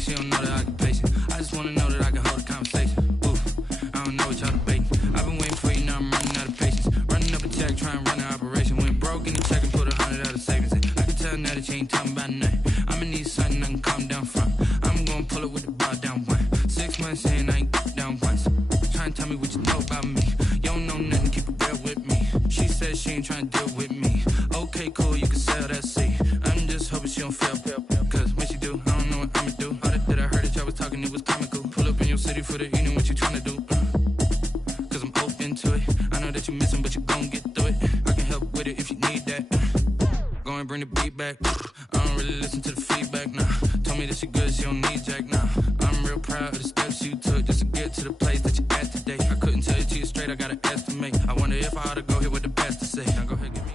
fake, she don't know that I can pace it. I just wanna know that I can hold a conversation. Oof, I don't know what y'all debating. I've been waiting for you, now I'm running out of patience. Running up a check, trying to run an operation. Went broke in the check and put 100 out of savings in. I can tell now that you ain't talking about nothing. I'ma need something I can calm down from. I'm gonna pull it with the bar down one. 6 months in, I ain't down once. Trying to tell me what you know about me. You don't know nothing, keep it real with me. She said she ain't trying to deal with me. Okay, cool, you can sell that seat. I'm just hoping she don't fail. Cause when she do, I don't know what I'ma do. All that I heard that y'all was talking, it was comical. Pull up in your city for the evening, what you trying to do? Cause I'm open to it. I know that you missing, but you gon' get through it. I can help with it if you need that. Go and bring the beat back. I don't really listen to the feedback, nah. Told me that she good, she don't need jack, nah. I'm real proud of the steps you took just to get to the place that you at today. I couldn't tell you to you straight, I gotta estimate. I wonder if I ought to go here with the best to say. Now go ahead, give me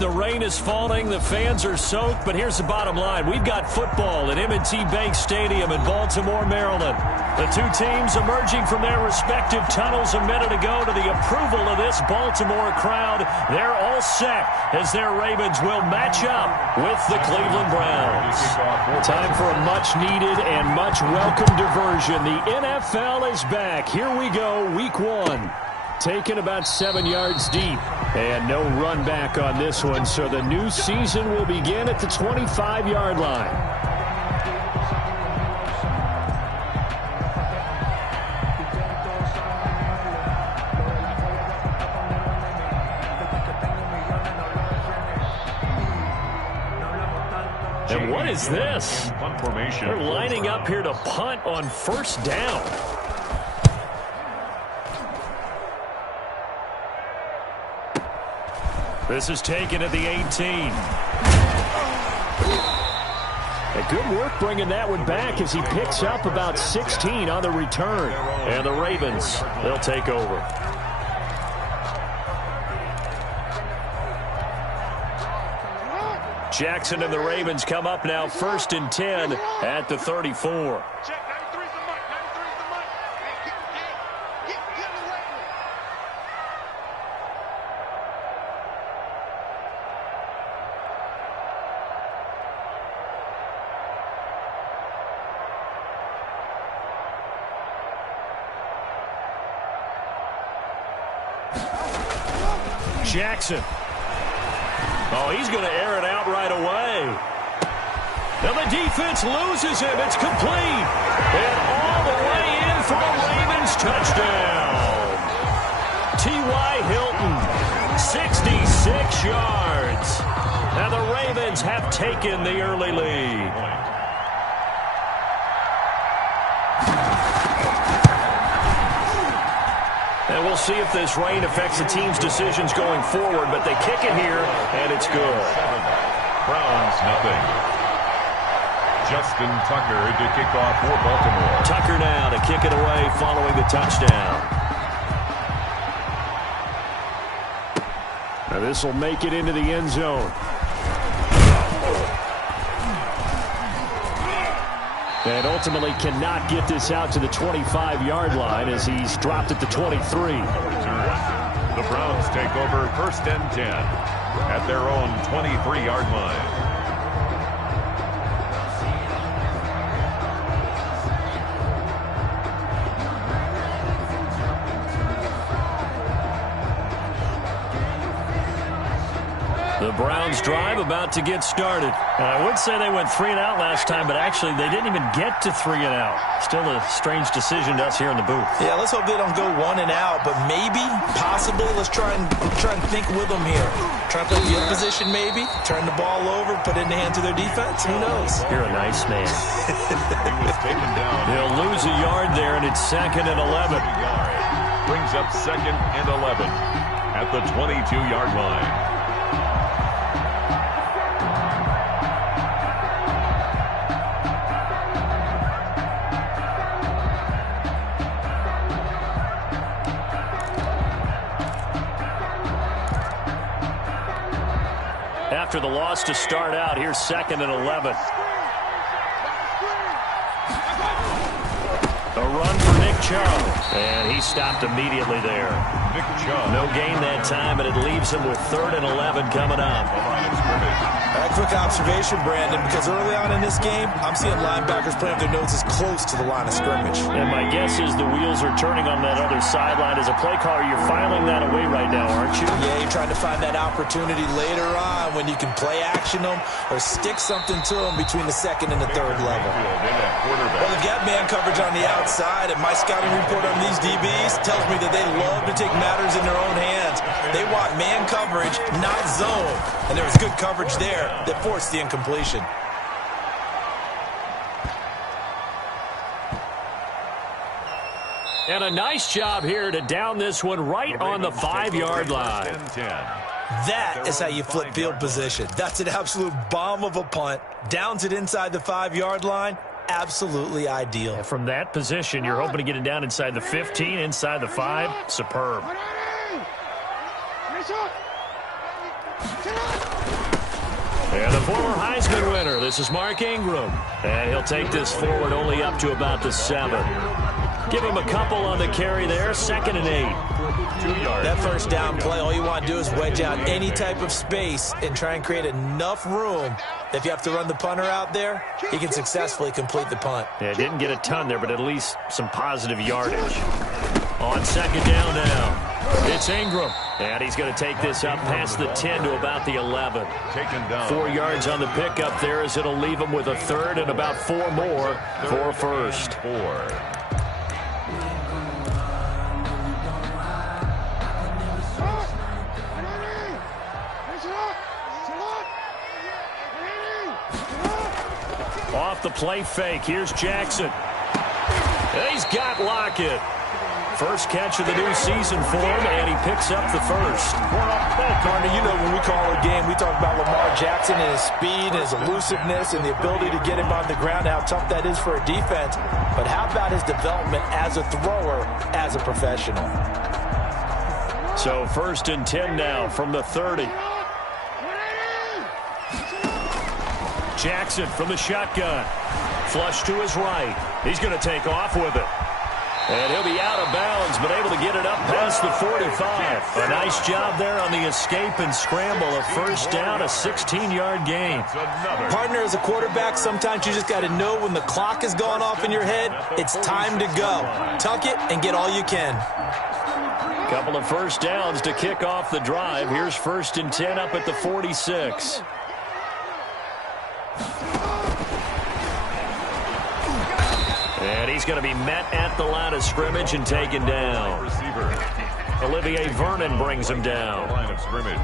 The rain is falling, the fans are soaked, but here's the bottom line. We've got football at M&T Bank Stadium in Baltimore, Maryland. The two teams emerging from their respective tunnels a minute ago to the approval of this Baltimore crowd. They're all set as their Ravens will match up with the Cleveland Browns. Time for a much-needed and much-welcome diversion. The NFL is back. Here we go, Week 1. Taken about 7 yards deep. And no run back on this one, so the new season will begin at the 25-yard line. And what is this? They're lining up here to punt on first down. This is taken at the 18. And good work bringing that one back as he picks up about 16 on the return. And the Ravens, they'll take over. Jackson and the Ravens come up now 1st and 10 at the 34. Jackson. Oh, he's going to air it out right away. Now the defense loses him. It's complete. And all the way in for the Ravens touchdown. T.Y. Hilton, 66 yards. Now the Ravens have taken the early lead. And we'll see if this rain affects the team's decisions going forward, but they kick it here, and it's good. Browns, nothing. Justin Tucker to kick off for Baltimore. Tucker now to kick it away following the touchdown. Now this will make it into the end zone. And ultimately cannot get this out to the 25-yard line as he's dropped at the 23. The Browns take over 1st and 10 at their own 23-yard line. The Browns drive about to get started. And I would say they went 3 and out last time, but actually they didn't even get to 3 and out. Still a strange decision to us here in the booth. Yeah, let's hope they don't go 1 and out, but maybe, possibly, let's try and think with them here. Try to play field position maybe, turn the ball over, put it in the hands of their defense. Who knows? You're a nice man. He was taken down. They'll lose a yard there, and it's 2nd and 11. Brings up 2nd and 11 at the 22-yard line. After the loss to start out, here's 2nd and 11. A run for Nick Chubb, and he stopped immediately there. Nick Chubb. No gain that time, and it leaves him with 3rd and 11 coming up. The line of scrimmage. Quick observation, Brandon, because early on in this game, I'm seeing linebackers playing with their noses close to the line of scrimmage. And my guess is the wheels are turning on that other sideline. As a play caller, you're filing that away right now, aren't you? Yeah, you're trying to find that opportunity later on when you can play action them or stick something to them between the second and the third level. Well, they've got man coverage on the outside, and my scouting report on these DBs tells me that they love to take matters in their own hands. They want man coverage, not zone. And there was good coverage there that forced the incompletion. And a nice job here to down this one right on the 5-yard line. That is how you flip field position. That's an absolute bomb of a punt. Downs it inside the 5-yard line. Absolutely ideal. And from that position, you're hoping to get it down inside the 15, inside the 5. Superb. And the former Heisman winner, this is Mark Ingram. And he'll take this forward only up to about the 7. Give him a couple on the carry there, 2nd and 8. 2 yards. That first down play, all you want to do is wedge out any type of space and try and create enough room. If you have to run the punter out there, he can successfully complete the punt. Yeah, didn't get a ton there, but at least some positive yardage. On 2nd down now. It's Ingram. And he's going to take this up past the 10 to about the 11. Taken down. 4 yards on the pickup there as it'll leave him with a 3rd and about 4 more for a first. 4. Off the play fake. Here's Jackson. He's got Lockett. First catch of the new season for him, and he picks up the first. Gardner, you know when we call a game, we talk about Lamar Jackson and his speed and his elusiveness and the ability to get him on the ground, how tough that is for a defense. But how about his development as a thrower, as a professional? So 1st and 10 now from the 30. Jackson from the shotgun. Flush to his right. He's going to take off with it. And he'll be out of bounds, but able to get it up past the 45. A nice job there on the escape and scramble. A first down, a 16-yard gain. Partner, as a quarterback, sometimes you just got to know when the clock is going off in your head, it's time to go. Tuck it and get all you can. Couple of first downs to kick off the drive. Here's 1st and 10 up at the 46. And he's going to be met at the line of scrimmage and taken down. Olivier Vernon brings him down. Line of scrimmage.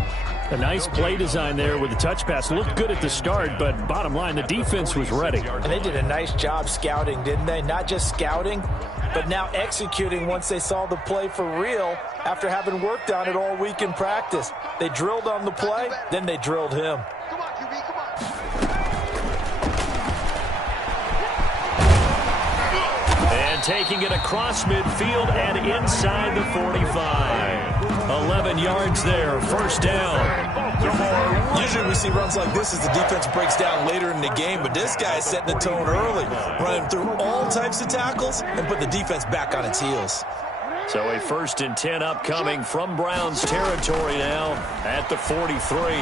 A nice play design there with the touch pass. Looked good at the start, but bottom line, the defense was ready. And they did a nice job scouting, didn't they? Not just scouting, but now executing once they saw the play for real after having worked on it all week in practice. They drilled on the play, then they drilled him. Taking it across midfield and inside the 45. 11 yards there, first down. Usually we see runs like this as the defense breaks down later in the game, but this guy is setting the tone early, running through all types of tackles and put the defense back on its heels. So a 1st and 10 upcoming from Browns territory now at the 43.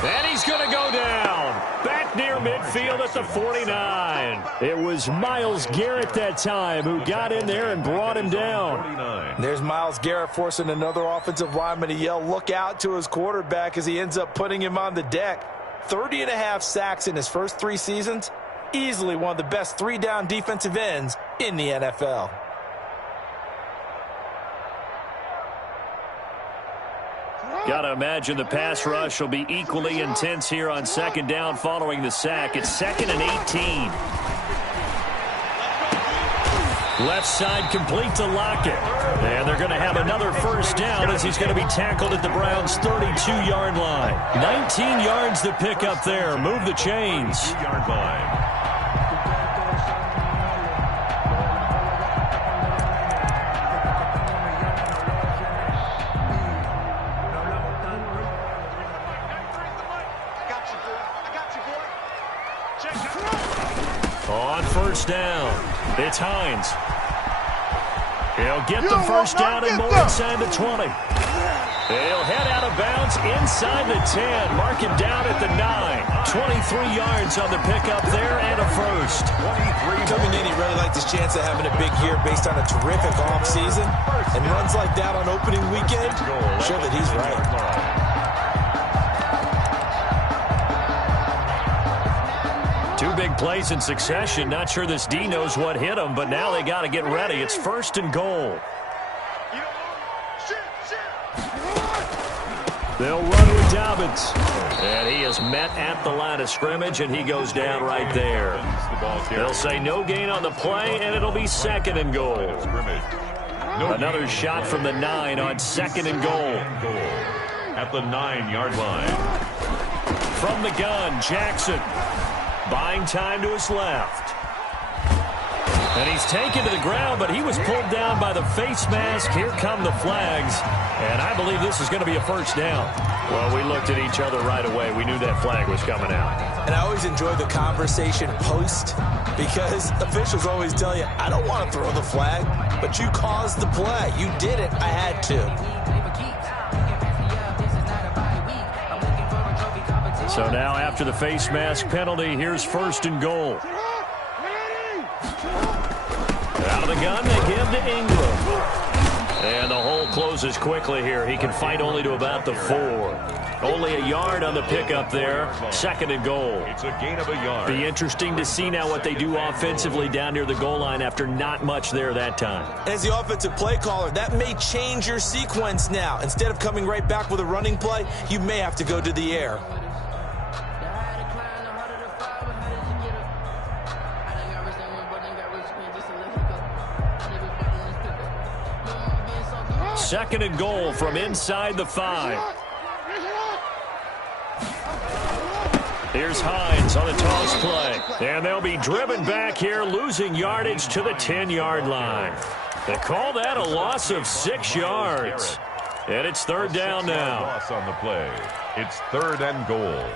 And he's going to go down. Back near midfield at the 49. It was Myles Garrett that time who got in there and brought him down. There's Myles Garrett forcing another offensive lineman to yell, look out, to his quarterback as he ends up putting him on the deck. 30.5 sacks in his first 3 seasons. Easily one of the best 3-down defensive ends in the NFL. Got to imagine the pass rush will be equally intense here on 2nd down following the sack. It's 2nd and 18. Left side complete to Lockett. And they're going to have another first down as he's going to be tackled at the Browns' 32-yard line. 19 yards to pick up there. Move the chains. 2-yard line. On first down, it's Hines. He'll get the first down and more inside the 20. He'll head out of bounds inside the 10. Mark him down at the 9. 23 yards on the pickup there and a first. Coming in, he really liked his chance of having a big year based on a terrific offseason. And runs like that on opening weekend, sure that he's right. Two big plays in succession. Not sure this D knows what hit him, but now they got to get ready. It's 1st and goal. They'll run with Dobbins. And he is met at the line of scrimmage, and he goes down right there. They'll say no gain on the play, and it'll be 2nd and goal. Another shot from the 9 on 2nd and goal. At the 9-yard line. From the gun, Jackson. Buying time to his left. And he's taken to the ground, but he was pulled down by the face mask. Here come the flags. And I believe this is going to be a first down. Well, we looked at each other right away. We knew that flag was coming out. And I always enjoy the conversation post because officials always tell you, I don't want to throw the flag, but you caused the play. You did it. I had to. So now after the face mask penalty, here's 1st and goal. Out of the gun, they give to Ingram. And the hole closes quickly here. He can fight only to about the 4. Only a yard on the pickup there. 2nd and goal. It's a gain of a yard. Be interesting to see now what they do offensively down near the goal line after not much there that time. As the offensive play caller, that may change your sequence now. Instead of coming right back with a running play, you may have to go to the air. Second and goal from inside the 5. Here's Hines on the toss play. And they'll be driven back here, losing yardage to the 10-yard line. They call that a loss of 6 yards. And it's 3rd down now. Loss on the play. It's 3rd and goal.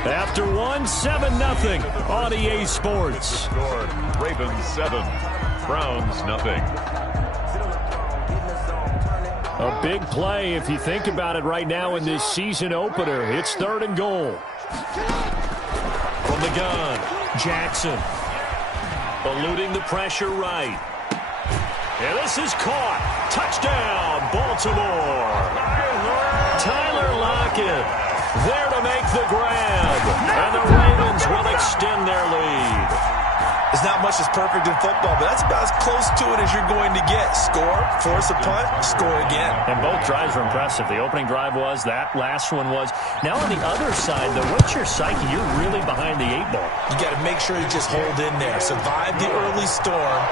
After 1, 7-0 on EA Sports. Score, Ravens 7, Browns nothing. A big play if you think about it right now in this season opener. It's 3rd and goal. From the gun, Jackson. Eluding the pressure right. And this is caught. Touchdown, Baltimore. Tyler Lockett there to make the grab. And the Ravens will extend their lead. There's not much that's perfect in football, but that's about as close to it as you're going to get. Score, force a punt, score again. And both drives were impressive. The opening drive was, that last one was. Now on the other side, though, what's your psyche? You're really behind the 8 ball. You got to make sure you just hold in there. Survive the early storm,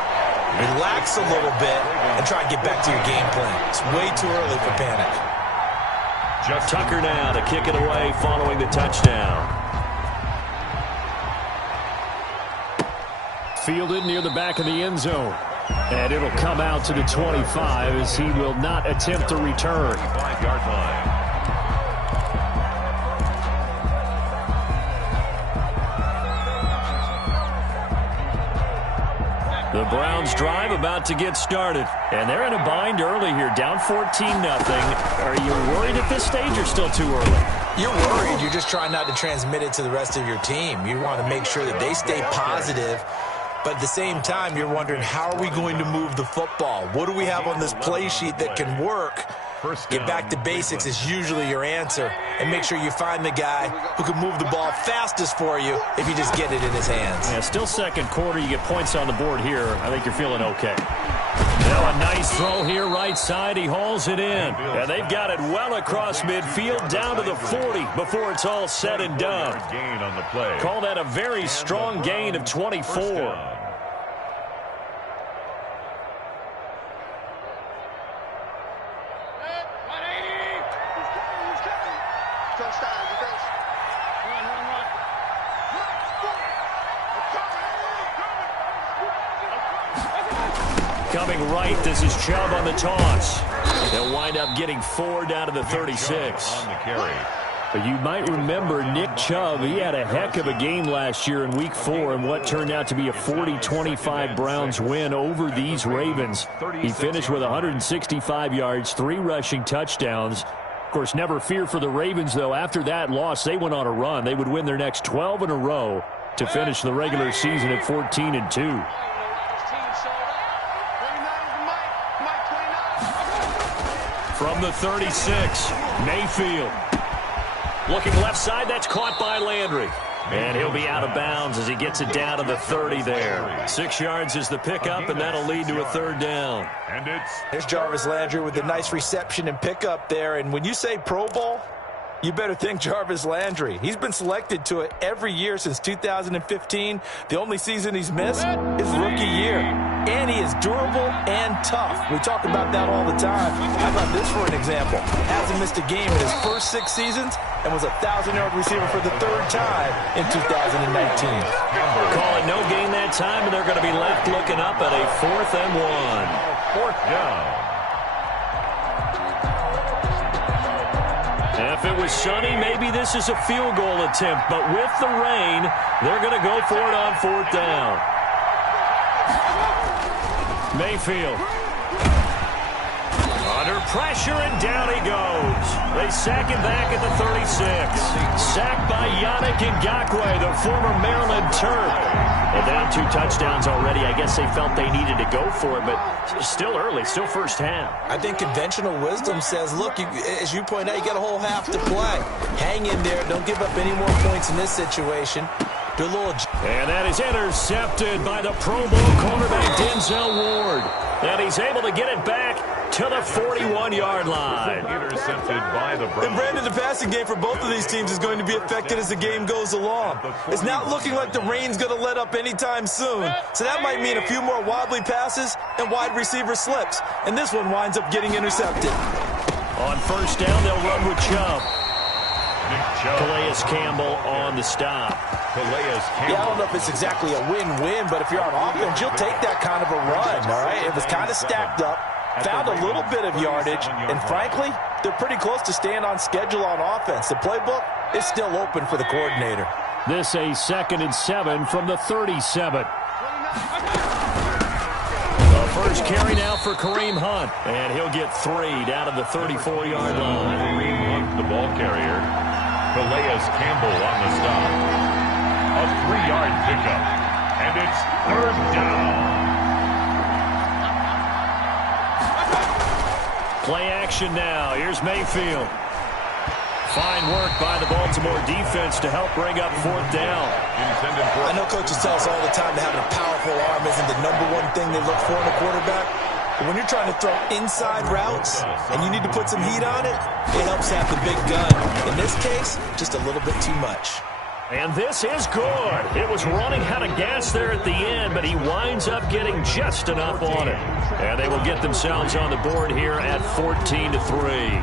relax a little bit, and try and get back to your game plan. It's way too early for panic. Tucker now to kick it away following the touchdown. Fielded near the back of the end zone. And it'll come out to the 25 as he will not attempt to return. 5-yard line. The Browns drive about to get started. And they're in a bind early here, down 14-0. Are you worried at this stage or still too early? You're worried. You're just trying not to transmit it to the rest of your team. You want to make sure that they stay positive. But at the same time, you're wondering, how are we going to move the football? What do we have on this play sheet that can work? Get back to basics is usually your answer. And make sure you find the guy who can move the ball fastest for you if you just get it in his hands. Yeah, still second quarter. You get points on the board here. I think you're feeling okay. Now a nice throw here right side. He hauls it in. And they've got it well across midfield down to the 40 before it's all said and done. Gain on the play. Call that a very strong gain of 24. Coming right, this is Chubb on the toss. They'll wind up getting 4 down to the 36. On the carry. You might remember Nick Chubb. He had a heck of a game last year in Week 4 in what turned out to be a 40-25 Browns win over these Ravens. He finished with 165 yards, 3 rushing touchdowns. Of course, never fear for the Ravens, though. After that loss, they went on a run. They would win their next 12 in a row to finish the regular season at 14-2. From the 36, Mayfield. Looking left side, that's caught by Landry. And he'll be out of bounds as he gets it down to the 30 there. 6 yards is the pickup, and that'll lead to a 3rd down. And There's Jarvis Landry with a nice reception and pickup there. And when you say Pro Bowl, you better think Jarvis Landry. He's been selected to it every year since 2015. The only season he's missed is rookie year. And he is durable and tough. We talk about that all the time. How about this for an example? Hasn't missed a game in his first 6 seasons and was a 1,000-yard receiver for the 3rd time in 2019. Call it no gain that time, and they're going to be left looking up at a 4th and 1. 4th down. If it was sunny, maybe this is a field goal attempt. But with the rain, they're going to go for it on 4th down. Mayfield. Under pressure, and down he goes. They sack him back at the 36. Sacked by Yannick Ngakoue, the former Maryland Terp. Well, down 2 touchdowns already. I guess they felt they needed to go for it, but still early, still first half. I think conventional wisdom says, look, as you point out, you got a whole half to play. Hang in there. Don't give up any more points in this situation. Do a little... And that is intercepted by the Pro Bowl cornerback Denzel Ward. And he's able to get it back to the 41-yard line. Intercepted by the Browns. And Brandon, the passing game for both of these teams is going to be affected as the game goes along. It's not looking like the rain's going to let up anytime soon. So that might mean a few more wobbly passes and wide receiver slips. And this one winds up getting intercepted. On 1st down, they'll run with Chubb. Calais Campbell on the stop. Yeah, I don't know if it's exactly a win-win, but if you're on offense, you'll take that kind of a run, all right? It was kind of stacked up, found a little bit of yardage, and frankly, they're pretty close to staying on schedule on offense. The playbook is still open for the coordinator. This a 2nd and 7 from the 37. The first carry now for Kareem Hunt, and he'll get 3 down to the 34-yard line. Kareem Hunt, the ball carrier. Calais Campbell on the stop. A 3-yard pickup, and it's 3rd down. Play action now. Here's Mayfield. Fine work by the Baltimore defense to help bring up 4th down. I know coaches tell us all the time that having a powerful arm isn't the #1 thing they look for in a quarterback. But when you're trying to throw inside routes and you need to put some heat on it, it helps have the big gun. In this case, just a little bit too much. And this is good. It was running out of gas there at the end, but he winds up getting just enough on it. And they will get themselves on the board here at 14-3.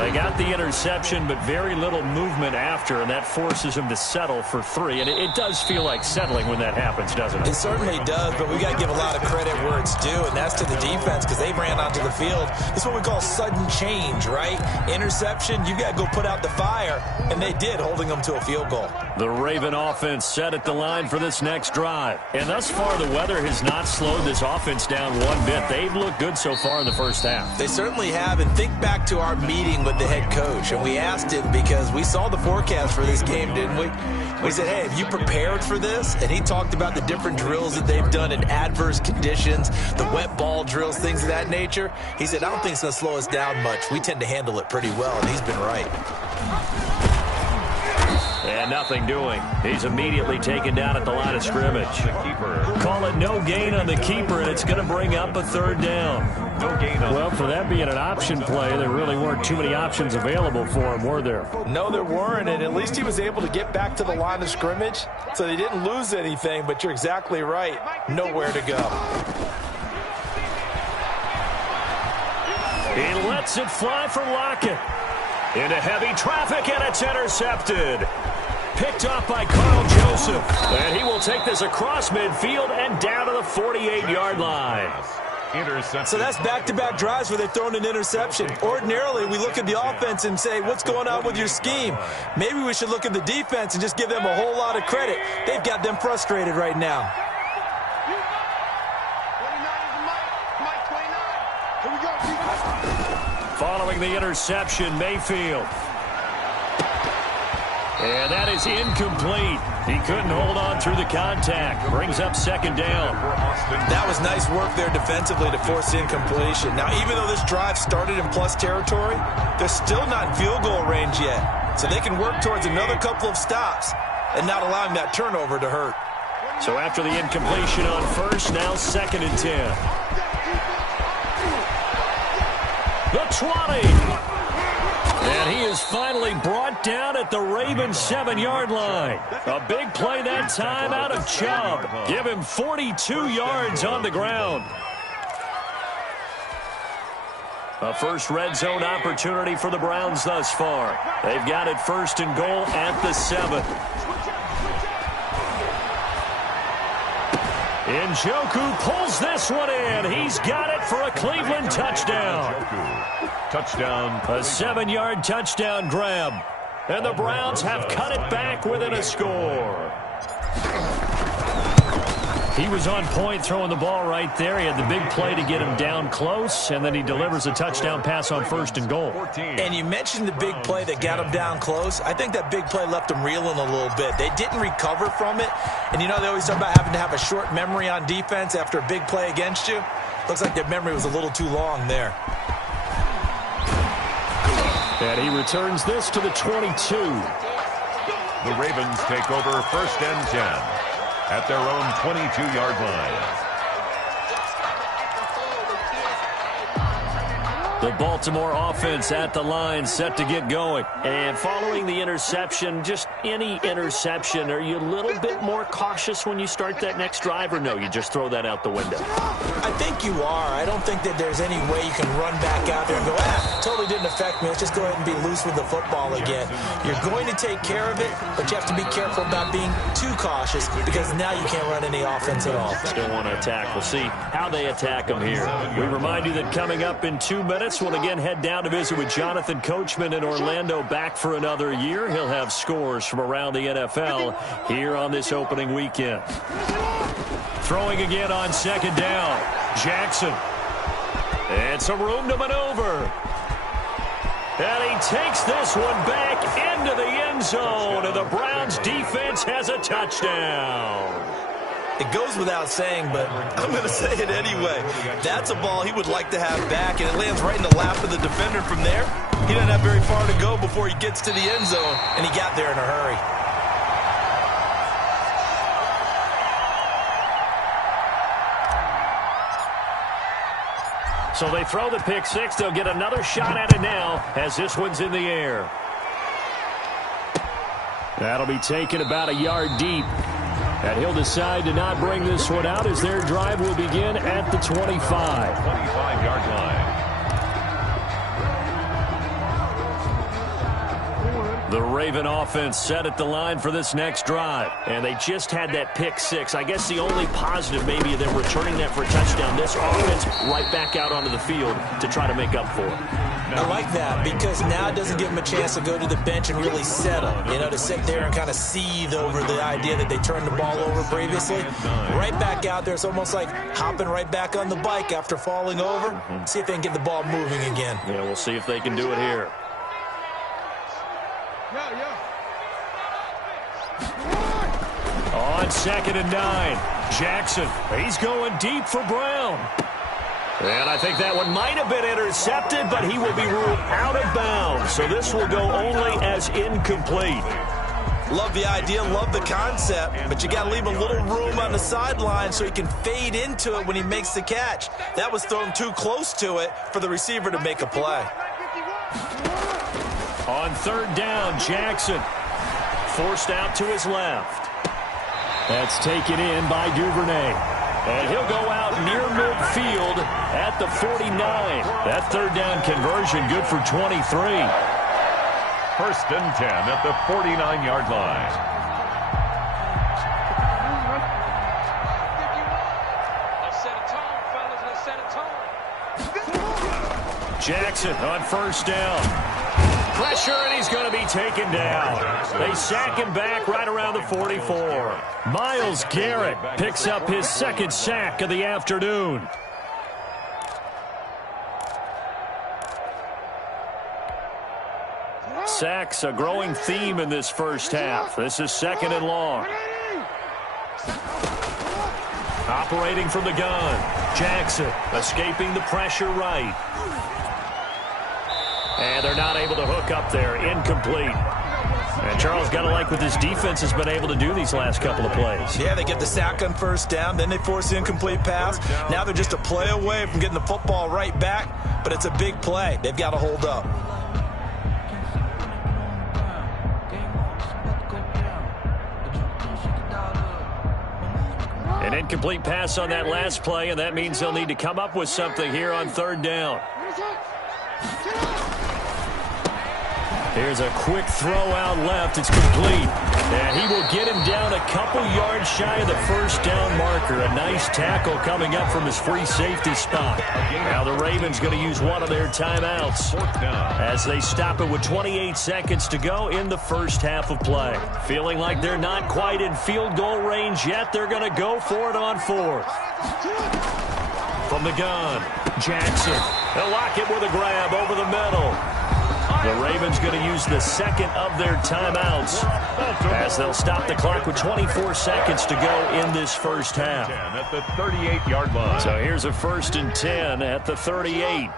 They got the interception, but very little movement after, and that forces them to settle for 3. And it does feel like settling when that happens, doesn't it? It certainly does, but we got to give a lot of credit where it's due, and that's to the defense because they ran onto the field. It's what we call sudden change, right? Interception, you got to go put out the fire, and they did, holding them to a field goal. The Raven offense set at the line for this next drive. And thus far, the weather has not slowed this offense down one bit. They've looked good so far in the first half. They certainly have. And think back to our meeting with the head coach. And we asked him because we saw the forecast for this game, didn't we? We said, hey, have you prepared for this? And he talked about the different drills that they've done in adverse conditions, the wet ball drills, things of that nature. He said, I don't think it's going to slow us down much. We tend to handle it pretty well, and he's been right. And nothing doing. He's immediately taken down at the line of scrimmage. Call it no gain on the keeper, and it's going to bring up a 3rd down. No gain on. Well, for that being an option play, there really weren't too many options available for him, were there? No, there weren't, and at least he was able to get back to the line of scrimmage, so they didn't lose anything, but you're exactly right. Nowhere to go. He lets it fly for Lockett. Into heavy traffic, and it's intercepted. Picked off by Carl Joseph. And he will take this across midfield and down to the 48-yard line. Interception. So that's back-to-back drives where they're throwing an interception. Ordinarily, we look at the offense and say, what's going on with your scheme? Maybe we should look at the defense and just give them a whole lot of credit. They've got them frustrated right now. Following the interception, Mayfield. And that is incomplete. He couldn't hold on through the contact. Brings up second down. That was nice work there defensively to force incompletion. Now, even though this drive started in plus territory, they're still not in field goal range yet. So they can work towards another couple of stops and not allowing that turnover to hurt. So after the incompletion on first, now 2nd and 10. The 20. And he is finally brought down at the Ravens 7-yard line. A big play that time out of Chubb. Give him 42 yards on the ground. A first red zone opportunity for the Browns thus far. They've got it 1st and goal at the 7. Njoku pulls this one in. He's got it for a Cleveland touchdown. Touchdown. A 7-yard touchdown grab. And the Browns have cut it back within a score. He was on point throwing the ball right there. He had the big play to get him down close, and then he delivers a touchdown pass on 1st and goal. And you mentioned the big play that got him down close. I think that big play left him reeling a little bit. They didn't recover from it. And you know, they always talk about having to have a short memory on defense after a big play against you. Looks like their memory was a little too long there. And he returns this to the 22. The Ravens take over 1st and 10 at their own 22-yard line. The Baltimore offense at the line, set to get going. And following the interception, just any interception, are you a little bit more cautious when you start that next drive, or no, you just throw that out the window? I think you are. I don't think that there's any way you can run back out there and go, totally didn't affect me. Let's just go ahead and be loose with the football again. You're going to take care of it, but you have to be careful about being too cautious because now you can't run any offense at all. Still want to attack. We'll see how they attack them here. We remind you that coming up in 2 minutes, we'll again head down to visit with Jonathan Coachman in Orlando, back for another year. He'll have scores from around the NFL here on this opening weekend. Throwing again on 2nd down. Jackson. And some room to maneuver. And he takes this one back into the end zone, and the Browns defense has a touchdown. It goes without saying, but I'm going to say it anyway. That's a ball he would like to have back, and it lands right in the lap of the defender from there. He doesn't have very far to go before he gets to the end zone, and he got there in a hurry. So they throw the pick six. They'll get another shot at it now as this one's in the air. That'll be taken about a yard deep. And he'll decide to not bring this one out as their drive will begin at the 25. 25-yard line. The Raven offense set at the line for this next drive. And they just had that pick six. I guess the only positive maybe of them returning that for a touchdown. This offense right back out onto the field to try to make up for it. I like that because now it doesn't give them a chance to go to the bench and really settle. You know, to sit there and kind of seethe over the idea that they turned the ball over previously. Right back out there. It's almost like hopping right back on the bike after falling over. See if they can get the ball moving again. Yeah, we'll see if they can do it here. On 2nd and 9, Jackson. He's going deep for Brown. And I think that one might have been intercepted, but he will be ruled out of bounds. So this will go only as incomplete. Love the idea, love the concept, but you got to leave a little room on the sideline so he can fade into it when he makes the catch. That was thrown too close to it for the receiver to make a play. On 3rd down, Jackson forced out to his left. That's taken in by Duvernay. And he'll go out near midfield at the 49. That 3rd down conversion good for 23. 1st and 10 at the 49-yard line. Let's set a tone, fellas. Let's set a tone. Jackson on first down. Pressure, and he's going to be taken down. They sack him back right around the 44. Myles Garrett picks up his second sack of the afternoon. Sacks, a growing theme in this first half. This is 2nd and long. Operating from the gun. Jackson escaping the pressure right. And they're not able to hook up there. Incomplete. And Charles, got to like what this defense has been able to do these last couple of plays. Yeah, they get the sack on first down, then they force the incomplete pass. Now they're just a play away from getting the football right back, but it's a big play. They've got to hold up. An incomplete pass on that last play, and that means they'll need to come up with something here on 3rd down. Here's a quick throw out left. It's complete. And he will get him down a couple yards shy of the first down marker. A nice tackle coming up from his free safety spot. Now the Ravens going to use one of their timeouts as they stop it with 28 seconds to go in the first half of play. Feeling like they're not quite in field goal range yet. They're going to go for it on 4th. From the gun, Jackson. They'll lock it with a grab over the middle. The Ravens going to use the second of their timeouts as they'll stop the clock with 24 seconds to go in this first half. At the 38-yard line. So here's a 1st and 10 at the 38.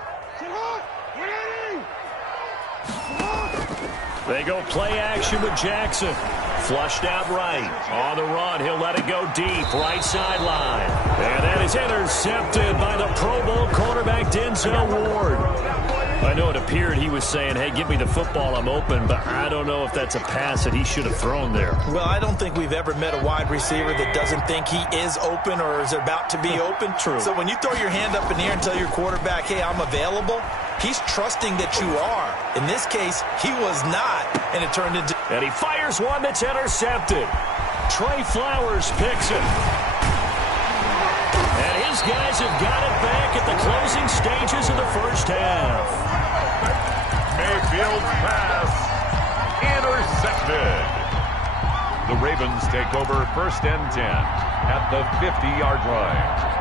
They go play action with Jackson. Flushed out right. On the run, he'll let it go deep. Right sideline. And that is intercepted by the Pro Bowl quarterback Denzel Ward. I know it appeared he was saying, hey, give me the football, I'm open, but I don't know if that's a pass that he should have thrown there. Well, I don't think we've ever met a wide receiver that doesn't think he is open or is about to be open. True. So when you throw your hand up in the air and tell your quarterback, hey, I'm available, he's trusting that you are. In this case, he was not, and it turned into... And he fires one that's intercepted. Trey Flowers picks it. And his guys have got it back at the closing stages of the first half. Mayfield's pass intercepted. The Ravens take over 1st and 10 at the 50-yard line.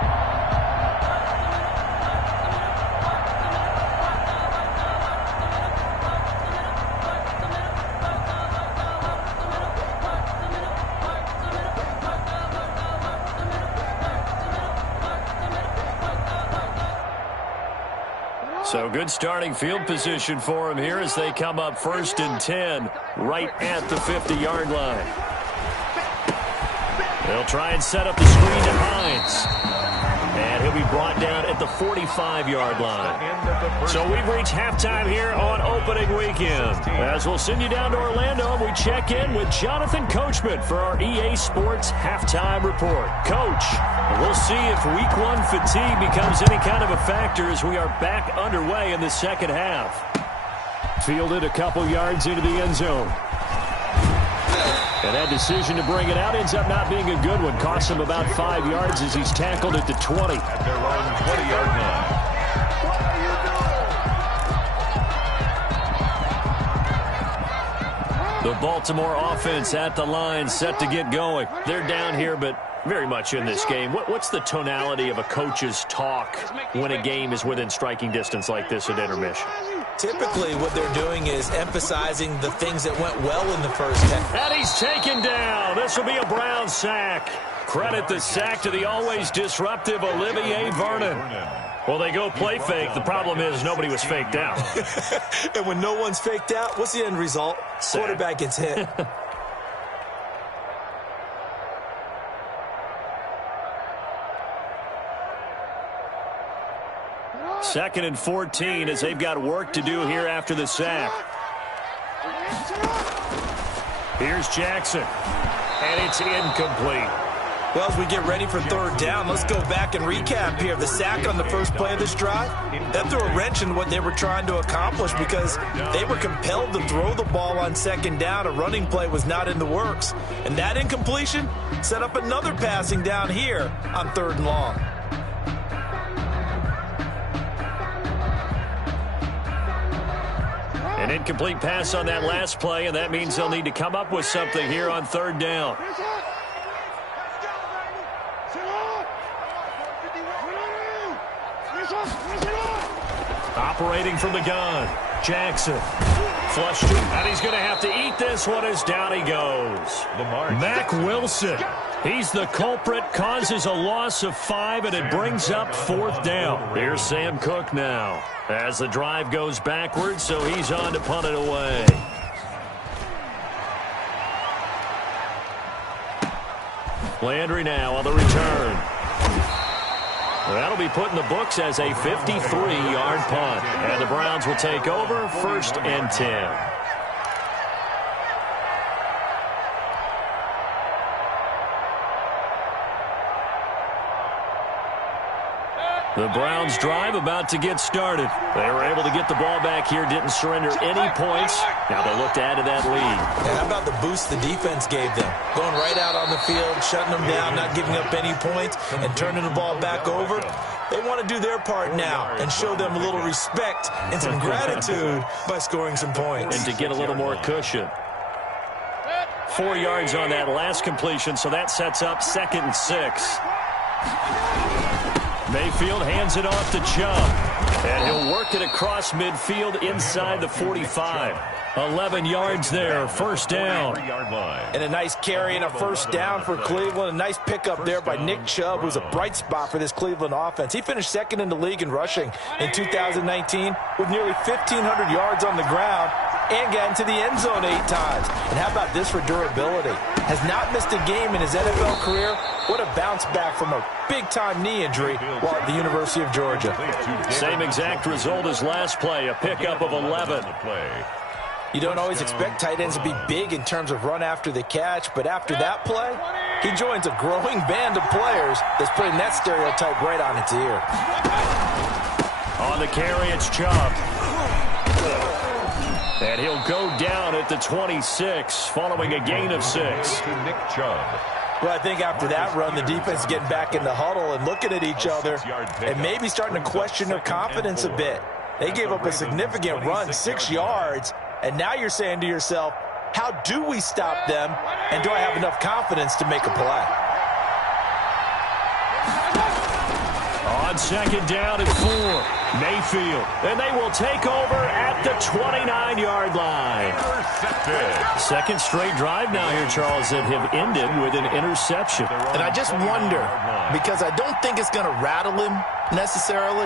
So good starting field position for him here as they come up 1st and 10 right at the 50-yard line. They'll try and set up the screen to Hines. And he'll be brought down at the 45-yard line. So we've reached halftime here on opening weekend. As we'll send you down to Orlando, we check in with Jonathan Coachman for our EA Sports Halftime Report. Coach, we'll see if Week 1 fatigue becomes any kind of a factor as we are back underway in the second half. Fielded a couple yards into the end zone. And that decision to bring it out ends up not being a good one. Costs him about 5 yards as he's tackled at the 20. At their own 20-yard line. The Baltimore offense at the line, set to get going. They're down here, but very much in this game. What's the tonality of a coach's talk when a game is within striking distance like this at intermission? Typically, what they're doing is emphasizing the things that went well in the first half. And he's taken down. This will be a Brown sack. Credit the sack to the always disruptive Olivier Vernon. Well, they go play fake. The problem is nobody was faked out. And when no one's faked out, what's the end result? Sack. Quarterback gets hit. Second and 14 as they've got work to do here after the sack. Here's Jackson. And it's incomplete. Well, as we get ready for 3rd down, let's go back and recap here. The sack on the first play of this drive, that threw a wrench in what they were trying to accomplish because they were compelled to throw the ball on 2nd down. A running play was not in the works. And that incompletion set up another passing down here on 3rd and long. An incomplete pass on that last play, and that means they'll need to come up with something here on third down. Operating from the gun, Jackson. Flushed it, and he's going to have to eat this one as down he goes. Mack Wilson. He's the culprit, causes a loss of 5, and it brings up fourth down. Here's Sam Cook now as the drive goes backwards, so he's on to punt it away. Landry now on the return. That'll be put in the books as a 53-yard punt. And the Browns will take over, 1st and 10. The Browns drive about to get started. They were able to get the ball back here, didn't surrender any points. Now they'll look to add to that lead. And how about the boost the defense gave them? Going right out on the field, shutting them down, not giving up any points, and turning the ball back over. They want to do their part now and show them a little respect and some gratitude by scoring some points. And to get a little more cushion. 4 yards on that last completion, so that sets up 2nd and 6. Mayfield hands it off to Chubb. And he'll work it across midfield inside the 45. 11 yards there, 1st down. And a nice carry and a 1st down for Cleveland. A nice pickup there by Nick Chubb, who's a bright spot for this Cleveland offense. He finished 2nd in the league in rushing in 2019 with nearly 1,500 yards on the ground and got into the end zone 8 times. And how about this for durability? Has not missed a game in his NFL career. What a bounce back from a big-time knee injury while at the University of Georgia. Same exact result as last play, a pickup of 11. You don't always expect tight ends to be big in terms of run after the catch, but after that play, he joins a growing band of players that's putting that stereotype right on its ear. On the carry, it's Chubb. And he'll go down at the 26, following a gain of 6. Nick Chubb. Well, I think after that run, the defense is getting back in the huddle and looking at each other and maybe starting to question their confidence a bit. They gave up a significant run, 6 yards, and now you're saying to yourself, how do we stop them, and do I have enough confidence to make a play? On 2nd down and 4. Mayfield, and they will take over at the 29-yard line. Intercepted. Second straight drive now here, Charles, that have ended with an interception. And I just wonder, because I don't think it's going to rattle him necessarily,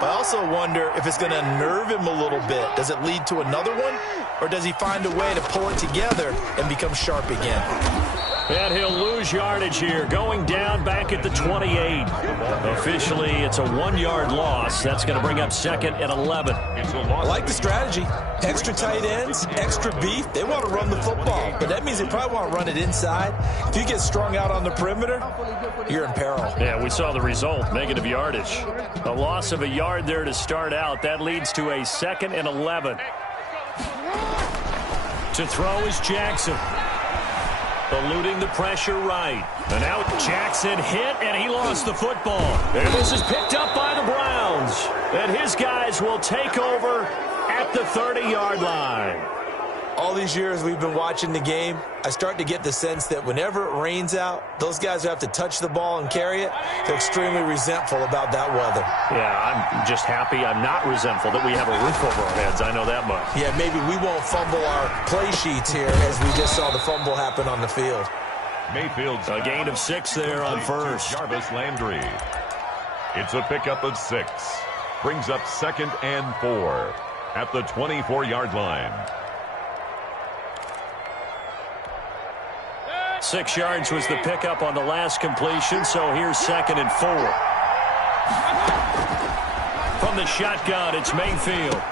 but I also wonder if it's going to unnerve him a little bit. Does it lead to another one, or does he find a way to pull it together and become sharp again? And he'll lose yardage here, going down back at the 28. Officially, it's a 1-yard loss. That's going to bring up 2nd and 11. I like the strategy. Extra tight ends, extra beef. They want to run the football, but that means they probably want to run it inside. If you get strung out on the perimeter, you're in peril. Yeah, we saw the result, negative yardage. A loss of a yard there to start out. That leads to a 2nd and 11. To throw is Jackson. Eluding the pressure right. And now Jackson hit, and he lost the football. And this is picked up by the Browns. And his guys will take over at the 30-yard line. All these years we've been watching the game, I start to get the sense that whenever it rains out, those guys who have to touch the ball and carry it, they're extremely resentful about that weather. Yeah, I'm just happy I'm not resentful that we have a roof over our heads. I know that much. Yeah, maybe we won't fumble our play sheets here as we just saw the fumble happen on the field. Mayfield's a gain of 6 there on 1st. Jarvis Landry. It's a pickup of 6. Brings up 2nd and 4 at the 24-yard line. 6 yards was the pickup on the last completion, so here's 2nd and 4. From the shotgun, it's Mayfield.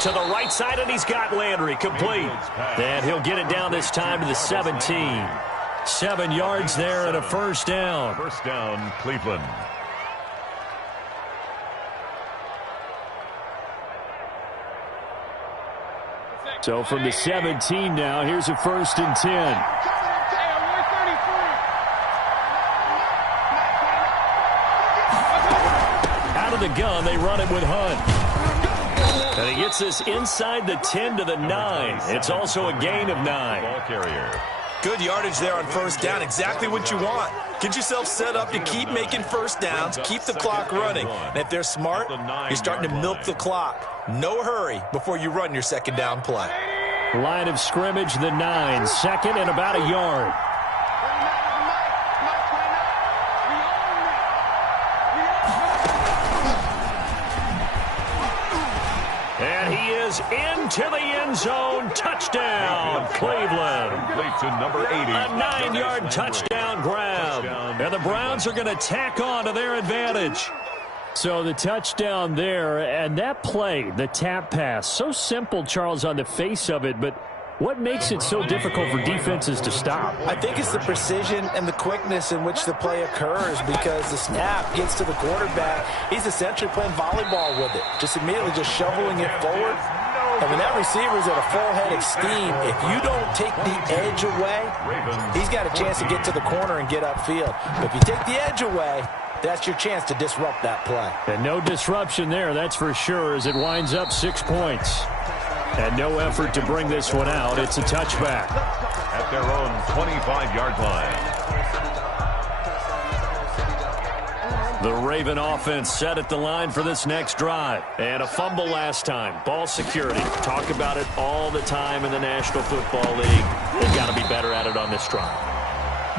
To the right side, and he's got Landry complete. And he'll get it down this time to the 17. 7 yards there and a 1st down. 1st down, Cleveland. So from the 17 now, here's a 1st and 10. Out of the gun, they run it with Hunt. And he gets this inside the 10 to the 9. It's also a gain of 9. Ball carrier. Good yardage there on first down. Exactly what you want. Get yourself set up to keep making first downs, keep the clock running. And if they're smart, you're starting to milk the clock. No hurry before you run your second down play. Line of scrimmage, the 9. Second and about a yard. And he is into the end zone. Touchdown, Cleveland. Complete to number 80. A 9-yard touchdown grab. And the Browns are going to tack on to their advantage. So the touchdown there, and that play, the tap pass, so simple, Charles, on the face of it, but what makes it so difficult for defenses to stop? I think it's the precision and the quickness in which the play occurs, because the snap gets to the quarterback. He's essentially playing volleyball with it, just immediately just shoveling it forward. And when that receiver's at a full head of steam, if you don't take the edge away, he's got a chance to get to the corner and get upfield. But if you take the edge away, that's your chance to disrupt that play. And no disruption there, that's for sure, as it winds up 6 points. And no effort to bring this one out. It's a touchback. At their own 25-yard line. The Raven offense set at the line for this next drive. And a fumble last time. Ball security. Talk about it all the time in the National Football League. They've got to be better at it on this drive.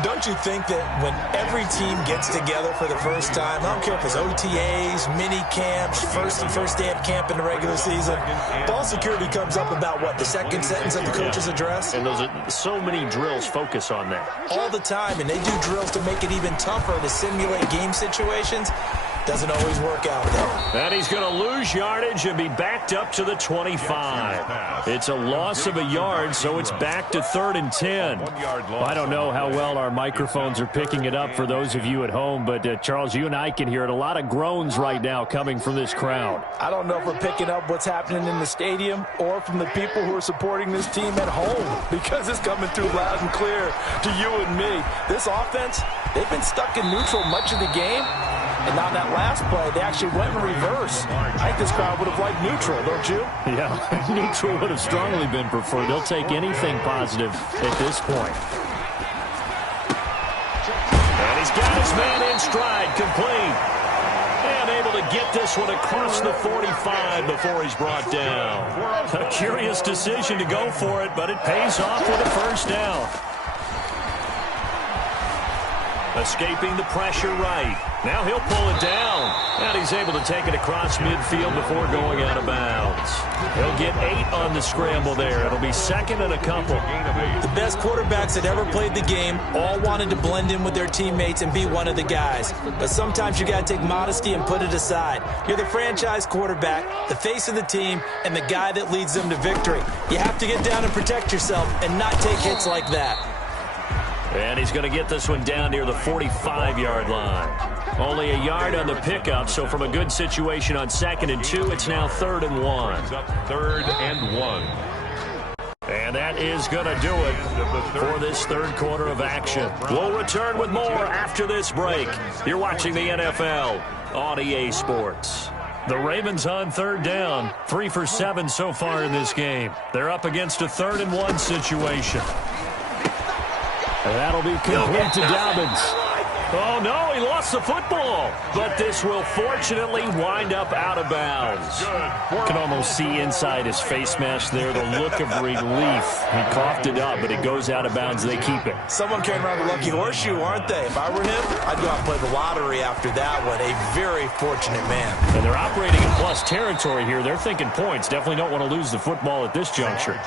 Don't you think that when every team gets together for the first time, I don't care if it's OTAs, mini camps, first day of camp in the regular season, ball security comes up about what, the second sentence of the coach's address? And those are so many drills focus on that. All the time, and they do drills to make it even tougher to simulate game situations. Doesn't always work out, though. And he's going to lose yardage and be backed up to the 25. It's a loss of a yard, so it's back to 3rd and 10. I don't know how well our microphones are picking it up for those of you at home, but Charles, you and I can hear it. A lot of groans right now coming from this crowd. I don't know if we're picking up what's happening in the stadium or from the people who are supporting this team at home, because it's coming through loud and clear to you and me. This offense, they've been stuck in neutral much of the game. And on that last play, they actually went in reverse. I think this crowd would have liked neutral, don't you? Yeah, neutral would have strongly been preferred. They'll take anything positive at this point. And he's got his man in stride, complete. And able to get this one across the 45 before he's brought down. A curious decision to go for it, but it pays off with a first down. Escaping the pressure right. Now he'll pull it down. And he's able to take it across midfield before going out of bounds. He'll get 8 on the scramble there. It'll be second and a couple. The best quarterbacks that ever played the game all wanted to blend in with their teammates and be one of the guys. But sometimes you got to take modesty and put it aside. You're the franchise quarterback, the face of the team, and the guy that leads them to victory. You have to get down and protect yourself and not take hits like that. And he's going to get this one down near the 45-yard line. Only a yard on the pickup, so from a good situation on 2nd and 2, it's now 3rd and 1. 3rd and 1. And that is going to do it for this third quarter of action. We'll return with more after this break. You're watching the NFL on EA Sports. The Ravens on 3rd down, 3 for 7 so far in this game. They're up against a 3rd and 1 situation. And that'll be complete to Dobbins. Oh, no, he lost the football. But this will fortunately wind up out of bounds. You can almost see inside his face mask there the look of relief. He coughed it up, but it goes out of bounds. They keep it. Someone carrying around a lucky horseshoe, aren't they? If I were him, I'd go out and play the lottery after that one. A very fortunate man. And they're operating in plus territory here. They're thinking points. Definitely don't want to lose the football at this juncture.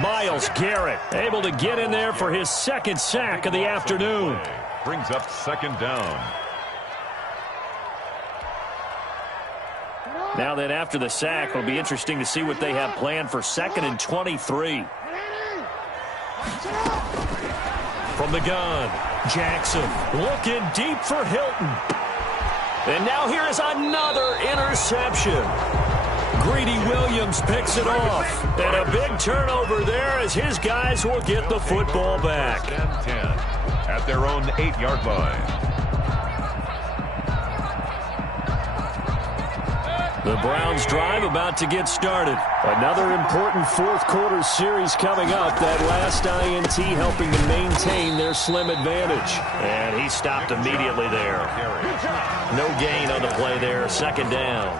Myles Garrett able to get in there for his 2nd sack of the afternoon. Brings up 2nd down. Now then, after the sack, it'll be interesting to see what they have planned for 2nd and 23. From the gun, Jackson looking deep for Hilton. And now here is another interception. Greedy Williams picks it off. And a big turnover there as his guys will get the football back. 10 at their own 8-yard line. The Browns drive about to get started. Another important fourth-quarter series coming up. That last INT helping to maintain their slim advantage. And he stopped immediately there. No gain on the play there. Second down.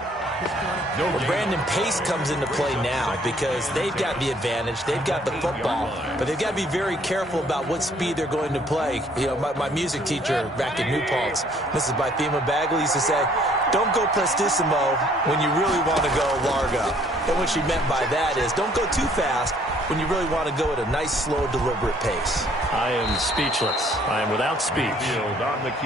Well, Brandon, pace comes into play now because they've got the advantage. They've got the football, but they've got to be very careful about what speed they're going to play. You know, my music teacher back in New Paltz, Mrs. Bythema Bagley, used to say, don't go prestissimo when you really want to go largo. And what she meant by that is don't go too fast when you really want to go at a nice, slow, deliberate pace. I am speechless. I am without speech.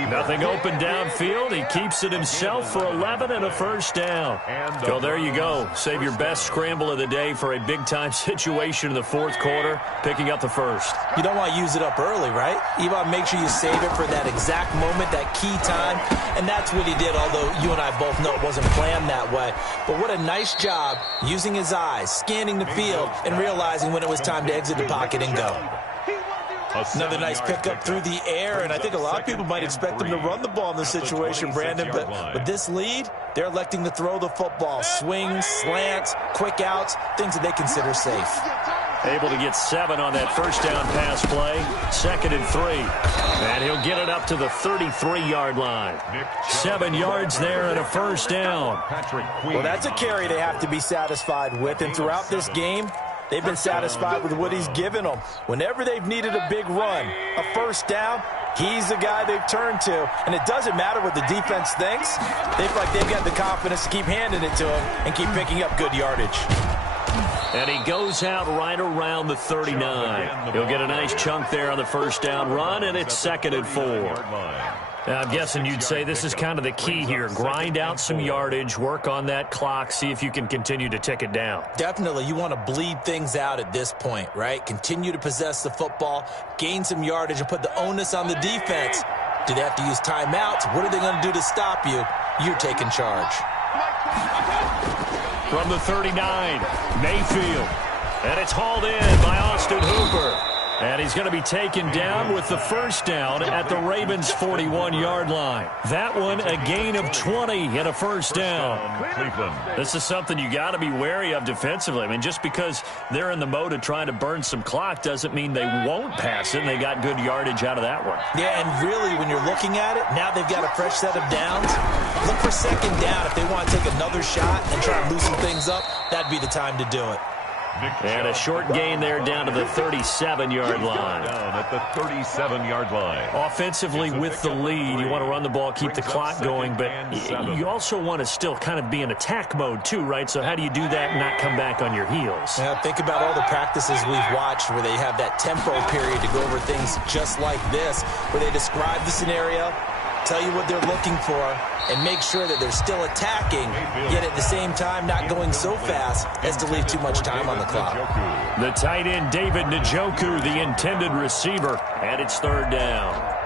Nothing open downfield. He keeps it himself for 11 and a first down. So there you go. Save your best scramble of the day for a big-time situation in the fourth quarter, picking up the first. You don't want to use it up early, right? You want to make sure you save it for that exact moment, that key time. And that's what he did, although you and I both know it wasn't planned that way. But what a nice job using his eyes, scanning the field, and realizing when it was time to exit the pocket and go. Another nice pickup through the air, and I think a lot of people might expect them to run the ball in this situation, Brandon, but with this lead, they're electing to throw the football. Swings, slants, quick outs, things that they consider safe. Able to get 7 on that first down pass play. 2nd and 3. And he'll get it up to the 33-yard line. 7 yards there and a first down. Well, that's a carry they have to be satisfied with, and throughout this game, they've been satisfied with what he's given them. Whenever they've needed a big run, a first down, he's the guy they've turned to. And it doesn't matter what the defense thinks. They feel like they've got the confidence to keep handing it to him and keep picking up good yardage. And he goes out right around the 39. He'll get a nice chunk there on the first down run, and it's 2nd and 4. Now, I'm guessing you'd say this is kind of the key here. Grind out some yardage, work on that clock, see if you can continue to tick it down. Definitely. You want to bleed things out at this point, right? Continue to possess the football, gain some yardage, and put the onus on the defense. Do they have to use timeouts? What are they going to do to stop you? You're taking charge. From the 39, Mayfield. And it's hauled in by Austin Hooper. And he's going to be taken down with the first down at the Ravens' 41-yard line. That one, a gain of 20 and a first down. This is something you got to be wary of defensively. I mean, just because they're in the mode of trying to burn some clock doesn't mean they won't pass it, and they got good yardage out of that one. Yeah, and really, when you're looking at it, now they've got a fresh set of downs. Look for second down. If they want to take another shot and try and loosen things up, that'd be the time to do it. And a short gain there down to the 37-yard line. Down at the 37-yard line. Offensively with the lead, you want to run the ball, keep the clock going, but you also want to still kind of be in attack mode too, right? So how do you do that and not come back on your heels? Yeah, think about all the practices we've watched where they have that tempo period to go over things just like this, where they describe the scenario, tell you what they're looking for, and make sure that they're still attacking, yet at the same time not going so fast as to leave too much time on the clock. The tight end, David Njoku, the intended receiver, and it's 3rd down.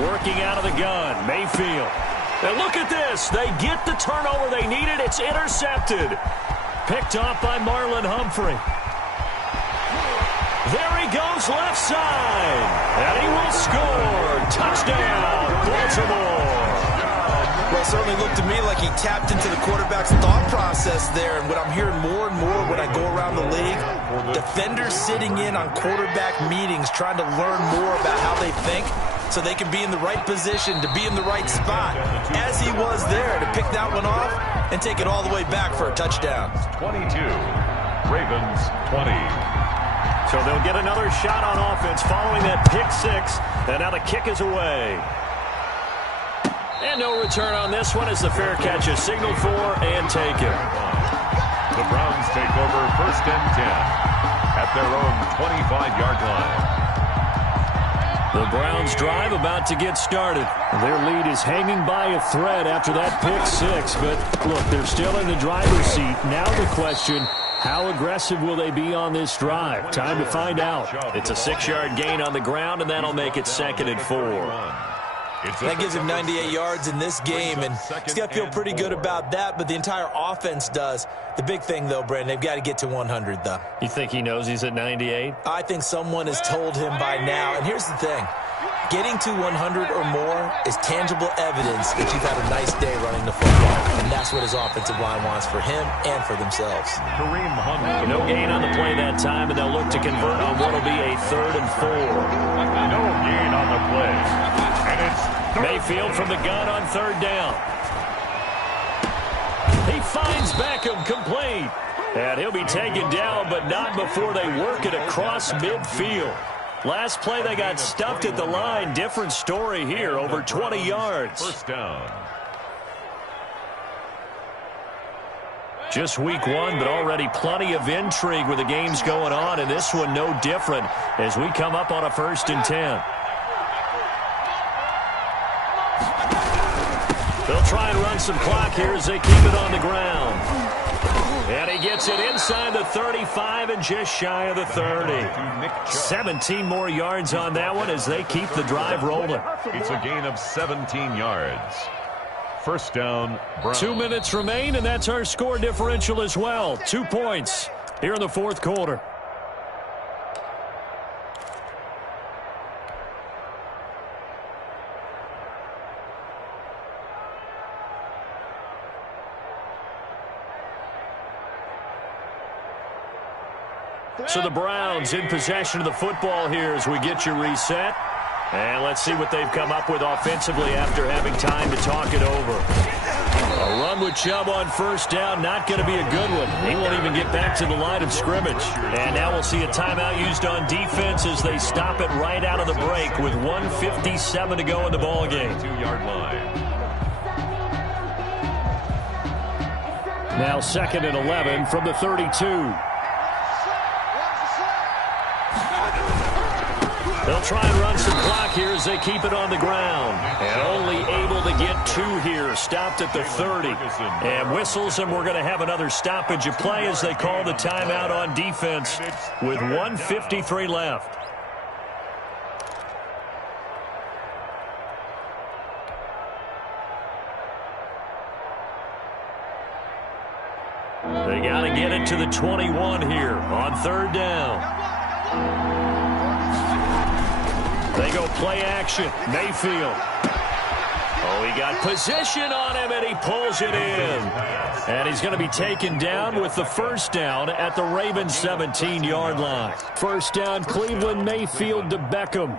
Working out of the gun, Mayfield. And look at this. They get the turnover they needed. It's intercepted. Picked off by Marlon Humphrey. There he goes left side. And he will score. Touchdown, Baltimore. Well, it certainly looked to me like he tapped into the quarterback's thought process there. And what I'm hearing more and more when I go around the league, defenders sitting in on quarterback meetings trying to learn more about how they think, so they can be in the right position, to be in the right spot, as he was there, to pick that one off and take it all the way back for a touchdown. 22, Ravens 20. So they'll get another shot on offense following that pick six, and now the kick is away. And no return on this one as the fair catch is signaled for and taken. The Browns take over 1st and 10 at their own 25-yard line. The Browns drive about to get started. Their lead is hanging by a thread after that pick six. But, look, they're still in the driver's seat. Now the question, how aggressive will they be on this drive? Time to find out. It's a 6-yard gain on the ground, and that'll make it 2nd and 4. That gives him 98 yards in this game, and he's got to feel pretty good about that, but the entire offense does. The big thing, though, Brandon, they've got to get to 100, though. You think he knows he's at 98? I think someone has told him by now, and here's the thing. Getting to 100 or more is tangible evidence that you've had a nice day running the football, and that's what his offensive line wants for him and for themselves. Kareem Hunt. No gain on the play that time, and they'll look to convert on what will be a 3rd and 4. No gain on the play. And it's Mayfield from the gun on 3rd down. He finds Beckham complete. And he'll be taken down, but not before they work it across midfield. Last play, they got stuffed at the line. Different story here, over 20 yards. First down. Just week 1, but already plenty of intrigue with the games going on, and this one no different as we come up on a 1st and 10. They'll try and run some clock here as they keep it on the ground. And he gets it inside the 35 and just shy of the 30. 17 more yards on that one as they keep the drive rolling. It's a gain of 17 yards. First down, Browns. 2 minutes remain, and that's our score differential as well. 2 points here in the 4th quarter. So the Browns in possession of the football here as we get you reset. And let's see what they've come up with offensively after having time to talk it over. A run with Chubb on 1st down, not going to be a good one. He won't even get back to the line of scrimmage. And now we'll see a timeout used on defense as they stop it right out of the break with 1:57 to go in the ballgame. 2-yard line. Now 2nd and 11 from the 32. They'll try and run some clock here as they keep it on the ground. And only able to get 2 here. Stopped at the 30. And whistles, and we're going to have another stoppage of play as they call the timeout on defense with 1:53 left. They got to get it to the 21 here on 3rd down. They go play action. Mayfield. Oh, he got position on him, and he pulls it in. And he's going to be taken down with the 1st down at the Ravens' 17-yard line. 1st down, Cleveland, Mayfield to Beckham.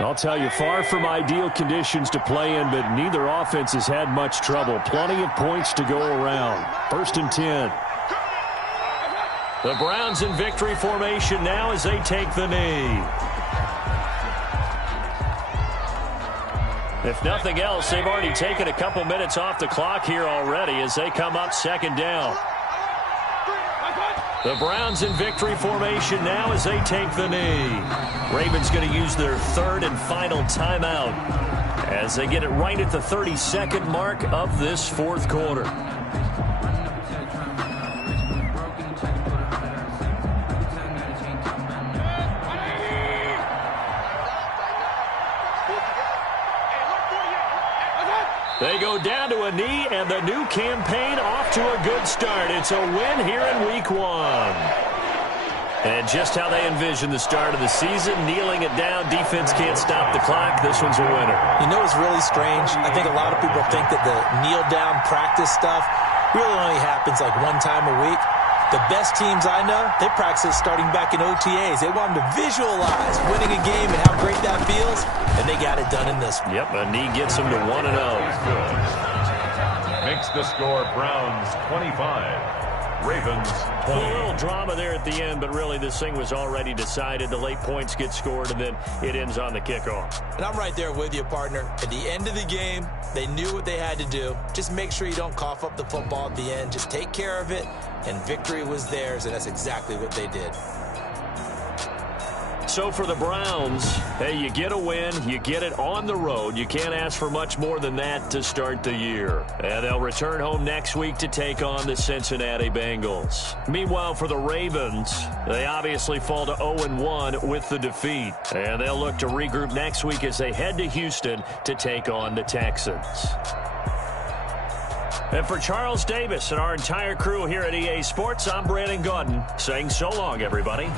I'll tell you, far from ideal conditions to play in, but neither offense has had much trouble. Plenty of points to go around. 1st and 10. The Browns in victory formation now as they take the knee. If nothing else, they've already taken a couple minutes off the clock here already as they come up 2nd down. The Browns in victory formation now as they take the knee. Ravens going to use their 3rd and final timeout as they get it right at the 32nd mark of this 4th quarter. They go down to a knee, and the new campaign off to a good start. It's a win here in Week 1. And just how they envision the start of the season, kneeling it down, defense can't stop the clock. This one's a winner. You know what's really strange? I think a lot of people think that the kneel-down practice stuff really only happens like 1 time a week. The best teams I know, they practice starting back in OTAs. They want them to visualize winning a game and how great that feels, and they got it done in this one. Yep, a knee gets them to 1-0. Makes the score Browns 25, Ravens 20. A little drama there at the end, but really this thing was already decided. The late points get scored, and then it ends on the kickoff. And I'm right there with you, partner. At the end of the game, they knew what they had to do. Just make sure you don't cough up the football at the end. Just take care of it, and victory was theirs, and that's exactly what they did. so for the Browns, hey, you get a win, you get it on the road. You can't ask for much more than that to start the year. And they'll return home next week to take on the Cincinnati Bengals. Meanwhile, for the Ravens, they obviously fall to 0-1 with the defeat. And they'll look to regroup next week as they head to Houston to take on the Texans. And for Charles Davis and our entire crew here at EA Sports, I'm Brandon Gaudin saying so long, everybody.